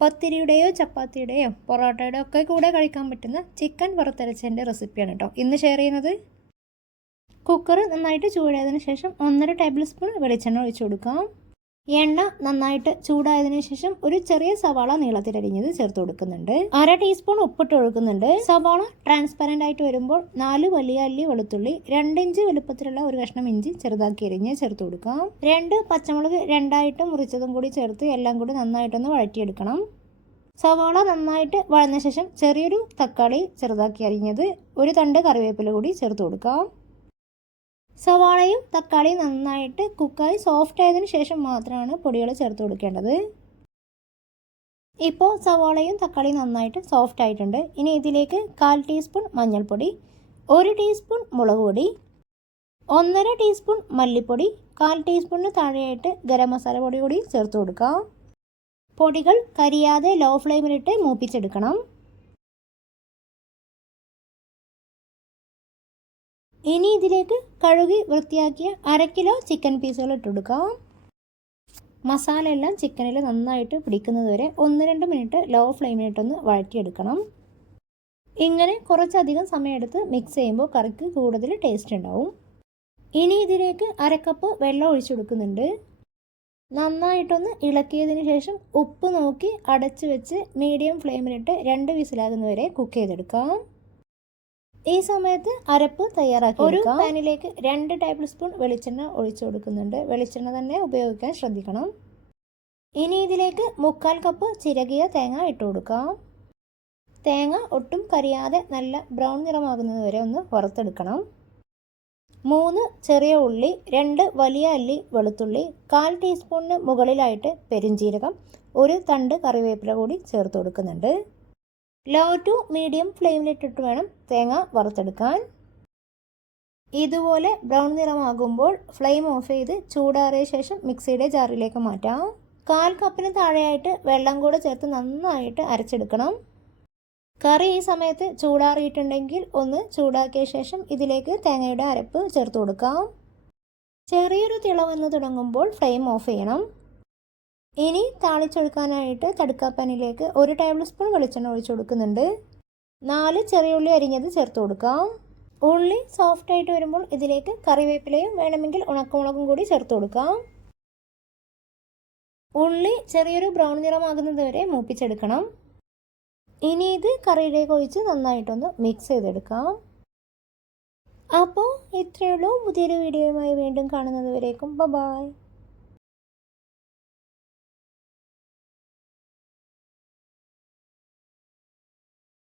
പത്തിരിയുടെയോ ചപ്പാത്തിയുടെയോ പൊറോട്ടയുടെയോ ഒക്കെ കൂടെ കഴിക്കാൻ പറ്റുന്ന ചിക്കൻ വറുത്തരച്ചതിന്റെ റെസിപ്പിയാണ് കേട്ടോ ഇന്ന് ഷെയർ ചെയ്യുന്നത് കുക്കർ നന്നായിട്ട് ചൂടായതിനു ശേഷം ഒന്നര ടേബിൾ സ്പൂൺ വെളിച്ചെണ്ണ ഒഴിച്ചു കൊടുക്കാം. എണ്ണ നന്നായിട്ട് ചൂടായതിനു ശേഷം ഒരു ചെറിയ സവാള നീളത്തിലരിഞ്ഞത് ചേർത്ത് കൊടുക്കുന്നുണ്ട്. അര ടീസ്പൂൺ ഉപ്പിട്ട് ഒഴുക്കുന്നുണ്ട്. സവാള ട്രാൻസ്പെറന്റ് ആയിട്ട് വരുമ്പോൾ നാല് വലിയ അല്ലി വെളുത്തുള്ളി രണ്ടിഞ്ച് വലുപ്പത്തിലുള്ള ഒരു കഷ്ണം ഇഞ്ചി ചെറുതാക്കി അരിഞ്ഞ് ചേർത്ത് കൊടുക്കാം. രണ്ട് പച്ചമുളക് രണ്ടായിട്ട് മുറിച്ചതും കൂടി ചേർത്ത് എല്ലാം കൂടി നന്നായിട്ടൊന്ന് വഴറ്റിയെടുക്കണം. സവാള നന്നായിട്ട് വഴന്ന ശേഷം ചെറിയൊരു തക്കാളി ചെറുതാക്കി അരിഞ്ഞത് ഒരു തണ്ട് കറിവേപ്പില കൂടി ചേർത്ത് കൊടുക്കാം. സവാളയും തക്കാളിയും നന്നായിട്ട് കുക്കായി സോഫ്റ്റ് ആയതിനു ശേഷം മാത്രമാണ് പൊടികൾ ചേർത്ത് കൊടുക്കേണ്ടത്. ഇപ്പോൾ സവാളയും തക്കാളിയും നന്നായിട്ട് സോഫ്റ്റ് ആയിട്ടുണ്ട്. ഇനി ഇതിലേക്ക് കാൽ ടീസ്പൂൺ മഞ്ഞൾപ്പൊടി ഒരു ടീസ്പൂൺ മുളക് പൊടി ഒന്നര ടീസ്പൂൺ മല്ലിപ്പൊടി കാൽ ടീസ്പൂണിന് താഴെയായിട്ട് ഗരം മസാല പൊടി കൂടി ചേർത്ത് കൊടുക്കാം. പൊടികൾ കരിയാതെ ലോ ഫ്ലെയിമിലിട്ട് മൂപ്പിച്ചെടുക്കണം. ഇനി ഇതിലേക്ക് കഴുകി വൃത്തിയാക്കിയ അര കിലോ ചിക്കൻ പീസുകൾ ഇട്ടെടുക്കാം മസാല എല്ലാം ചിക്കനിൽ നന്നായിട്ട് പിടിക്കുന്നത് വരെ ഒന്ന് രണ്ട് മിനിറ്റ് ലോ ഫ്ലെയിമിലിട്ടൊന്ന് വഴറ്റിയെടുക്കണം. ഇങ്ങനെ കുറച്ചധികം സമയമെടുത്ത് മിക്സ് ചെയ്യുമ്പോൾ കറിക്ക് കൂടുതൽ ടേസ്റ്റ് ഉണ്ടാവും. ഇനി ഇതിലേക്ക് അരക്കപ്പ് വെള്ളം ഒഴിച്ചു കൊടുക്കുന്നുണ്ട്. നന്നായിട്ടൊന്ന് ഇളക്കിയതിന് ശേഷം ഉപ്പ് നോക്കി അടച്ചു വെച്ച് മീഡിയം ഫ്ലെയിമിലിട്ട് രണ്ട് വിസിലാകുന്നവരെ കുക്ക് ചെയ്തെടുക്കാം. ഈ സമയത്ത് അരപ്പ് തയ്യാറാക്കി ഒരു പാനിലേക്ക് രണ്ട് ടേബിൾ സ്പൂൺ വെളിച്ചെണ്ണ ഒഴിച്ചു കൊടുക്കുന്നുണ്ട്. വെളിച്ചെണ്ണ തന്നെ ഉപയോഗിക്കാൻ ശ്രദ്ധിക്കണം. ഇനി ഇതിലേക്ക് മുക്കാൽ കപ്പ് ചിരകിയ തേങ്ങ ഇട്ട് കൊടുക്കാം. തേങ്ങ ഒട്ടും കരിയാതെ നല്ല ബ്രൗൺ നിറമാകുന്നത് വരെ ഒന്ന് വറുത്തെടുക്കണം. മൂന്ന് ചെറിയ ഉള്ളി രണ്ട് വലിയ അല്ലി വെളുത്തുള്ളി കാൽ ടീസ്പൂണിന് മുകളിലായിട്ട് പെരുംജീരകം ഒരു തണ്ട് കറിവേപ്പില കൂടി ചേർത്ത് കൊടുക്കുന്നുണ്ട്. ലോ ടു മീഡിയം ഫ്ലെയിമിലിട്ടിട്ട് വേണം തേങ്ങ വറുത്തെടുക്കാൻ. ഇതുപോലെ ബ്രൗൺ നിറമാകുമ്പോൾ ഫ്ലെയിം ഓഫ് ചെയ്ത് ചൂടാറിയ ശേഷം മിക്സിയുടെ ജാറിലേക്ക് മാറ്റാം. കാൽ കപ്പിന് താഴെയായിട്ട് വെള്ളം കൂടെ ചേർത്ത് നന്നായിട്ട് അരച്ചെടുക്കണം. കറി ഈ സമയത്ത് ചൂടാറിയിട്ടുണ്ടെങ്കിൽ ഒന്ന് ചൂടാക്കിയ ശേഷം ഇതിലേക്ക് തേങ്ങയുടെ അരപ്പ് ചേർത്ത് കൊടുക്കാം. ചെറിയൊരു തിളവെന്ന് തുടങ്ങുമ്പോൾ ഫ്ലെയിം ഓഫ് ചെയ്യണം. ഇനി താളിച്ചൊടുക്കാനായിട്ട് തടുക്കാപ്പാനിലേക്ക് ഒരു ടേബിൾ സ്പൂൺ വെളിച്ചെണ്ണ ഒഴിച്ചു കൊടുക്കുന്നുണ്ട്. നാല് ചെറിയ ഉള്ളി അരിഞ്ഞത് ചേർത്ത് കൊടുക്കാം. ഉള്ളി സോഫ്റ്റ് ആയിട്ട് വരുമ്പോൾ ഇതിലേക്ക് കറിവേപ്പിലയും വേണമെങ്കിൽ ഉണക്കമുളകും കൂടി ചേർത്ത് കൊടുക്കാം. ഉള്ളി ചെറിയൊരു ബ്രൗൺ നിറമാകുന്നത് വരെ മൂപ്പിച്ചെടുക്കണം. ഇനി ഇത് കറിയിലേക്ക് ഒഴിച്ച് നന്നായിട്ടൊന്ന് മിക്സ് ചെയ്തെടുക്കാം. അപ്പോൾ ഇത്രയുള്ളൂ പുതിയൊരു വീഡിയോയുമായി വീണ്ടും കാണുന്നത് വരേക്കും. ബ